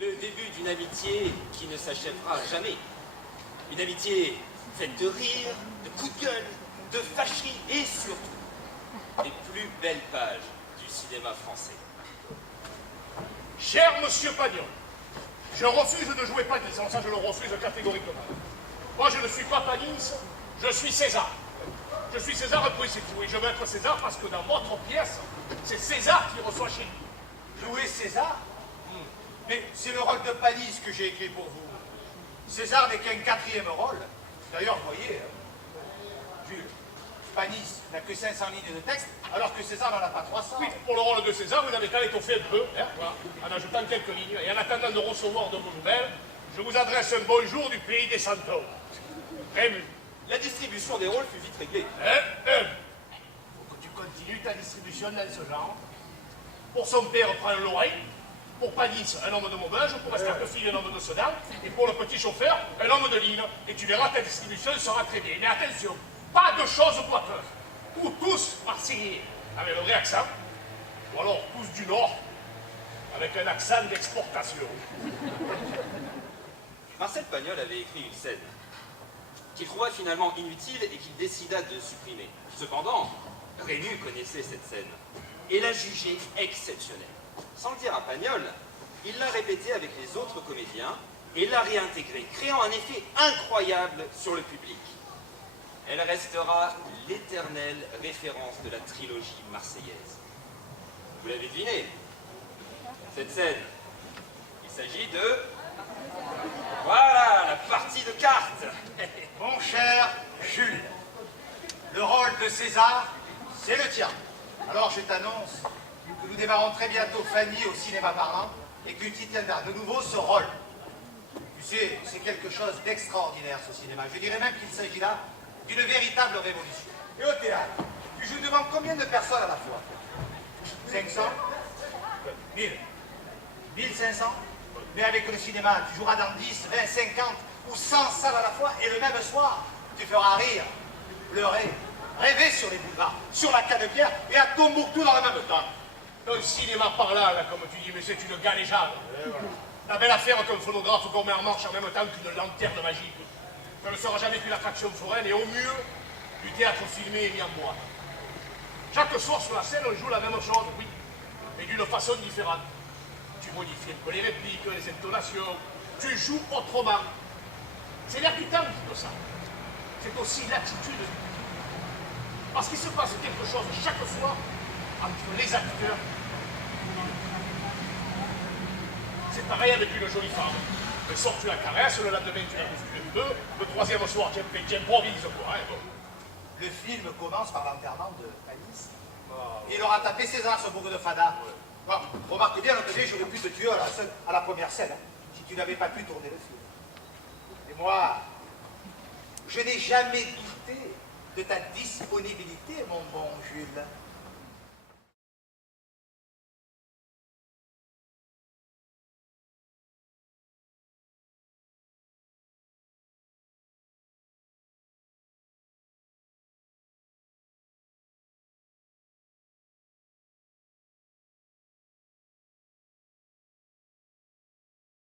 Le début d'une amitié qui ne s'achèvera jamais. Une amitié faite de rire, de coups de gueule, de fâcheries et surtout les plus belles pages du cinéma français. Cher monsieur Pagnon, je refuse de jouer Panis, ça je le refuse catégoriquement. Moi je ne suis pas Panis, je suis César. Je suis César et puis c'est tout. Et je vais être César parce que dans votre pièce, c'est César qui reçoit chez nous. Jouer César? Mais c'est le rôle de Panis que j'ai écrit pour vous. César n'est qu'un quatrième rôle. D'ailleurs, vous voyez, Jules, Panis n'a que 500 lignes de texte, alors que César n'en a pas 300. Oui, pour le rôle de César, vous n'avez qu'à l'étoffer un peu, hein, voilà, en ajoutant quelques lignes. Et en attendant de recevoir de vos nouvelles, je vous adresse un bonjour du pays des centaures. Rému. La distribution des rôles fut vite réglée. Faut que tu continues ta distribution dans ce genre. Pour son père, prends l'oreille. Pour Panis, un homme de Maubeuge. Pour Escarpefil, un homme de Sedan. Et pour le petit chauffeur, un homme de ligne. Et tu verras, ta distribution sera très bien. Mais attention, pas de choses boiteuses. Ou tous marseillais, avec le vrai accent. Ou alors tous du Nord, avec un accent d'exportation. Marcel Pagnol avait écrit une scène qu'il trouva finalement inutile et qu'il décida de supprimer. Cependant, Rému connaissait cette scène et l'a jugée exceptionnelle. Sans le dire à Pagnol, il l'a répétée avec les autres comédiens et l'a réintégrée, créant un effet incroyable sur le public. Elle restera l'éternelle référence de la trilogie marseillaise. Vous l'avez deviné, cette scène, il s'agit de... Voilà, la partie de cartes. Mon cher Jules, le rôle de César, c'est le tien. Alors je t'annonce que nous démarrons très bientôt Fanny au cinéma parlant et que tu tiendras de nouveau ce rôle. Tu sais, c'est quelque chose d'extraordinaire ce cinéma. Je dirais même qu'il s'agit là d'une véritable révolution. Et au théâtre, tu joues devant combien de personnes à la fois? 500? 1000? 1500? Mais avec le cinéma, tu joueras dans 10, 20, 50 ou 100 salles à la fois et le même soir, tu feras rire, pleurer, rêver sur les boulevards, sur la Canebière et à Tombouctou dans le même temps. Un cinéma parlant, là, comme tu dis, mais c'est une galéjade. La belle affaire qu'un phonographe qu'on met en marche en même temps qu'une lanterne magique. Ça ne sera jamais qu'une attraction foraine et au mieux, du théâtre filmé et mis en bois. Chaque soir sur la scène, on joue la même chose, oui, mais d'une façon différente. Tu modifies un peu les répliques, les intonations, tu joues autrement. C'est l'habitant qui fait ça. C'est aussi l'attitude. Parce qu'il se passe quelque chose chaque fois entre les acteurs. C'est pareil avec une jolie femme. Le soir tu la caresses, le lendemain tu la bouscules un peu, le troisième soir tu improvises quoi. Hein, bon. Le film commence par l'enterrement de Panis. Il aura tapé César, ce bourg de Fada. Bon, remarque bien, l'autre j'aurais pu te tuer à la première scène, hein, si tu n'avais pas pu tourner le film. Et moi, je n'ai jamais douté de ta disponibilité, mon bon Jules.